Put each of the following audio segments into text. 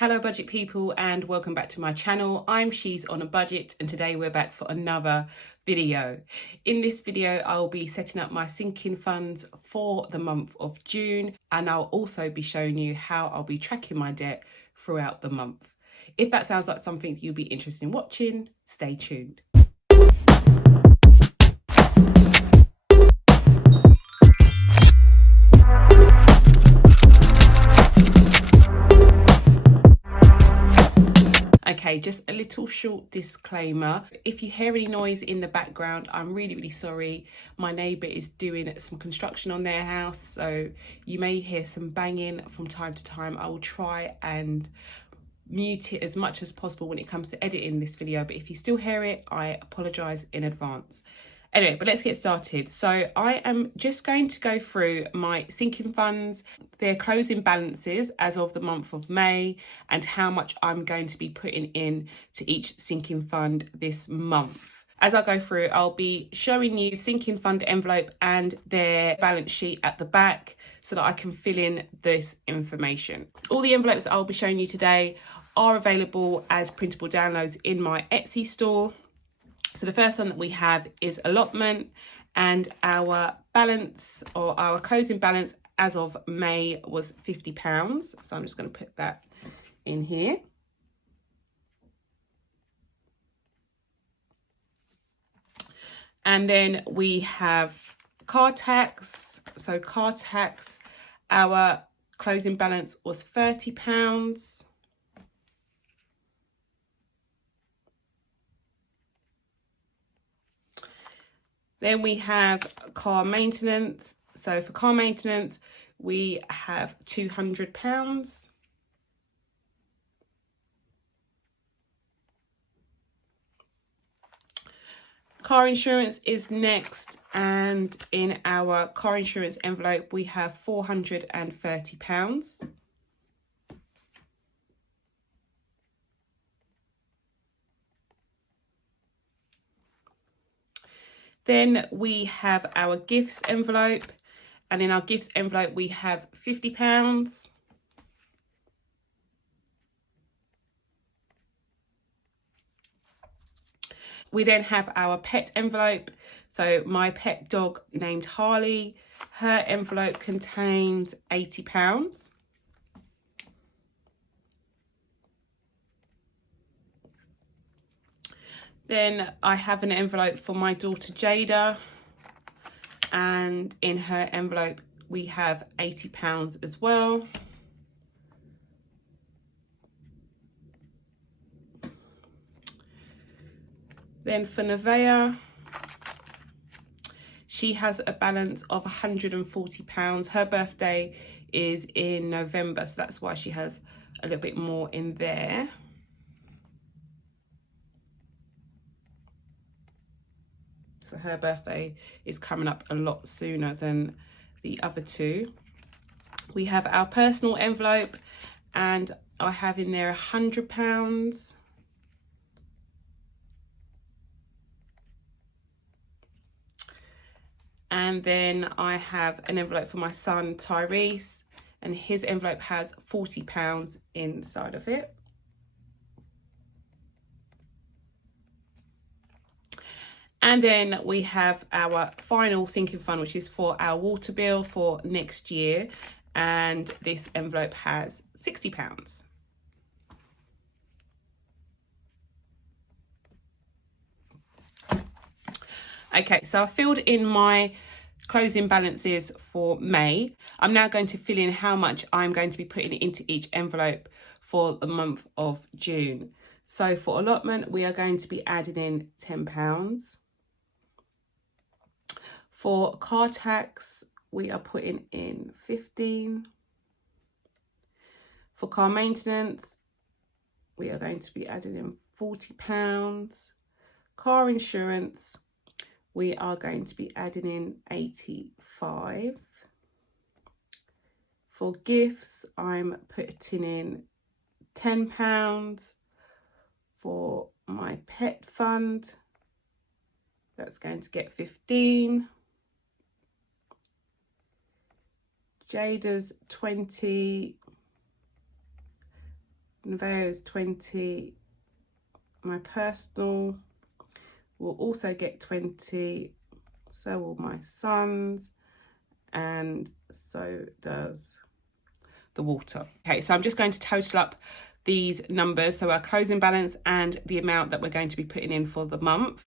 Hello budget people and welcome back to my channel. I'm ShesOnABudget and today we're back for another video. In this video I'll be setting up my sinking funds for the month of June, and I'll also be showing you how I'll be tracking my debt throughout the month. If that sounds like something you'll be interested in watching, stay tuned. Okay, just a little short disclaimer. If you hear any noise in the background, I'm really sorry. My neighbour is doing some construction on their house, so you may hear some banging from time to time. I will try and mute it as much as possible when it comes to editing this video, but if you still hear it, I apologise in advance. Anyway, but let's get started. So I am just going to go through my sinking funds, their closing balances as of the month of May, and how much I'm going to be putting in to each sinking fund this month. As I go through, I'll be showing you sinking fund envelope and their balance sheet at the back so that I can fill in this information. All the envelopes that I'll be showing you today are available as printable downloads in my Etsy store. So the first one that we have is allotment, and our balance or our closing balance as of May was £50. So I'm just going to put that in here. And then we have car tax. So car tax, our closing balance was £30. Then we have car maintenance. So for car maintenance, we have £200. Car insurance is next, and in our car insurance envelope, we have £430. Then we have our gifts envelope, and in our gifts envelope we have £50. We then have our pet envelope. So my pet dog named Harley, her envelope contains £80. Then I have an envelope for my daughter Jada, and in her envelope we have £80 as well. Then for Nevaeh, she has a balance of £140. Her birthday is in November, so that's why she has a little bit more in there. So her birthday is coming up a lot sooner than the other two. We have our personal envelope, and I have in there £100. And then I have an envelope for my son Tyrese, and his envelope has £40 inside of it. And then we have our final sinking fund, which is for our water bill for next year. And this envelope has £60. Okay, so I filled in my closing balances for May. I'm now going to fill in how much I'm going to be putting into each envelope for the month of June. So for allotment, we are going to be adding in £10. For car tax, we are putting in £15. For car maintenance, we are going to be adding in £40. Car insurance, we are going to be adding in £85. For gifts, I'm putting in £10. For my pet fund, that's going to get £15. Jada's 20, Nevaeh's 20. My personal will also get 20. So will my sons. And so does the water. Okay, so I'm just going to total up these numbers. So our closing balance and the amount that we're going to be putting in for the month.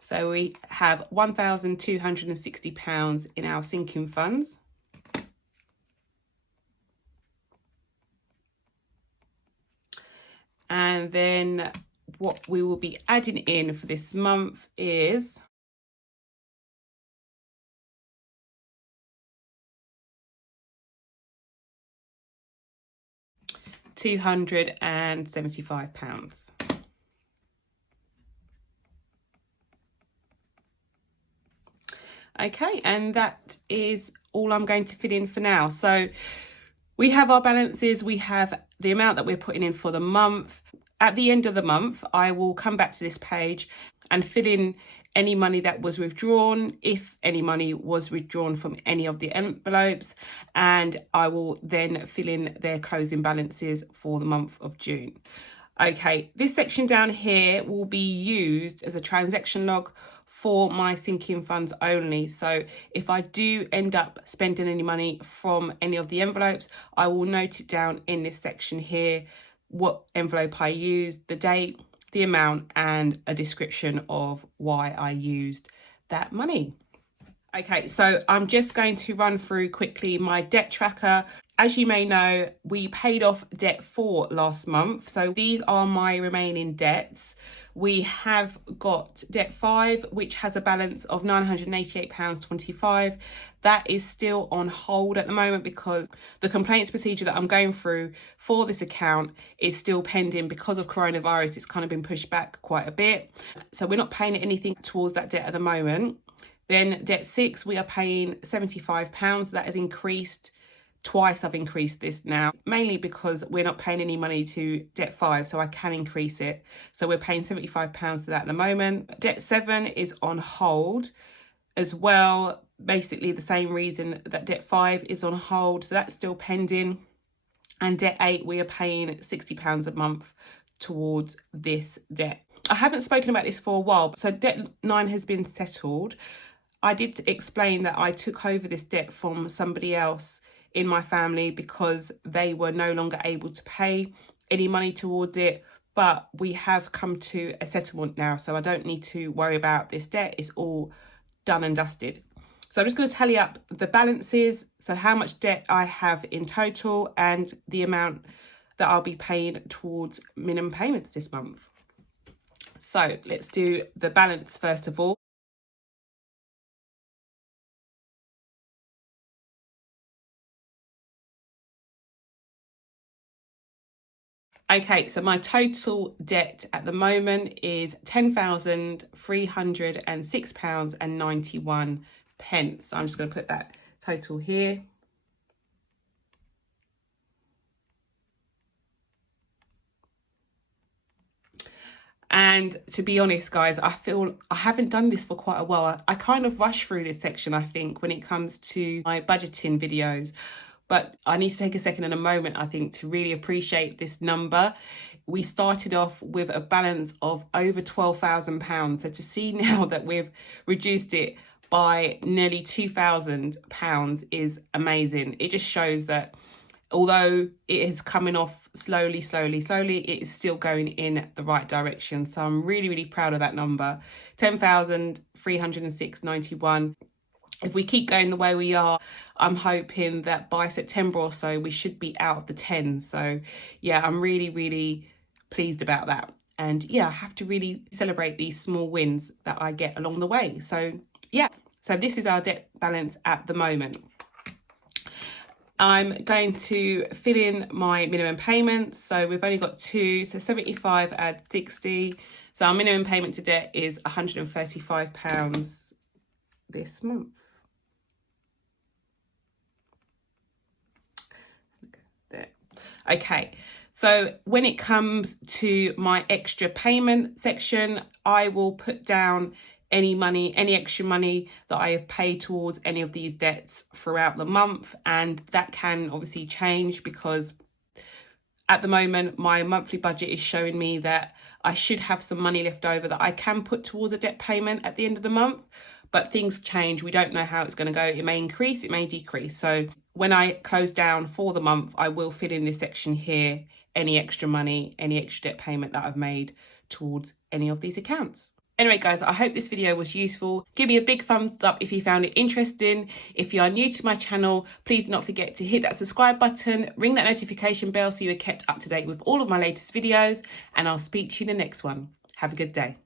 So we have £1,260 in our sinking funds. And then what we will be adding in for this month is £275. Okay, and that is all I'm going to fit in for now. So we have our balances, we have the amount that we're putting in for the month. At the end of the month, I will come back to this page and fill in any money that was withdrawn, if any money was withdrawn from any of the envelopes, and I will then fill in their closing balances for the month of June. Okay, this section down here will be used as a transaction log for my sinking funds only. So if I do end up spending any money from any of the envelopes, I will note it down in this section here, what envelope I used, the date, the amount, and a description of why I used that money. Okay, so I'm just going to run through quickly my debt tracker. As you may know, we paid off debt 4 last month. So these are my remaining debts. We have got debt 5, which has a balance of £988.25. That is still on hold at the moment because the complaints procedure that I'm going through for this account is still pending because of coronavirus. It's kind of been pushed back quite a bit. So we're not paying anything towards that debt at the moment. Then debt 6, we are paying £75. That has increased twice. I've increased this now, mainly because we're not paying any money to debt 5, so I can increase it. So we're paying £75 to that at the moment. Debt 7 is on hold as well. Basically the same reason that debt 5 is on hold, so that's still pending. And debt 8, we are paying £60 a month towards this debt. I haven't spoken about this for a while, so debt 9 has been settled. I did explain that I took over this debt from somebody else in my family because they were no longer able to pay any money towards it, but we have come to a settlement now, so I don't need to worry about this debt. It's all done and dusted. So I'm just going to tally up the balances, so how much debt I have in total and the amount that I'll be paying towards minimum payments this month. So let's do the balance first of all. Okay, so my total debt at the moment is £10,306.91. So I'm just going to put that total here. And to be honest, guys, I feel I haven't done this for quite a while. I kind of rush through this section, I think, when it comes to my budgeting videos. But I need to take a second and a moment, I think, to really appreciate this number. We started off with a balance of over £12,000. So to see now that we've reduced it by nearly £2,000 is amazing. It just shows that although it is coming off slowly, it is still going in the right direction. So I'm really, really proud of that number. 10,306.91. If we keep going the way we are, I'm hoping that by September or so, we should be out of the 10. So yeah, I'm really, really pleased about that. And yeah, I have to really celebrate these small wins that I get along the way. So yeah, so this is our debt balance at the moment. I'm going to fill in my minimum payments. So we've only got 2, so 75 add 60. So our minimum payment to debt is £135 this month. Okay, so when it comes to my extra payment section, I will put down any money, any extra money that I have paid towards any of these debts throughout the month. And that can obviously change, because at the moment my monthly budget is showing me that I should have some money left over that I can put towards a debt payment at the end of the month. But things change. We don't know how it's going to go. It may increase, it may decrease. So when I close down for the month, I will fill in this section here, any extra money, any extra debt payment that I've made towards any of these accounts. Anyway, guys, I hope this video was useful. Give me a big thumbs up if you found it interesting. If you are new to my channel, please do not forget to hit that subscribe button, ring that notification bell so you are kept up to date with all of my latest videos, and I'll speak to you in the next one. Have a good day.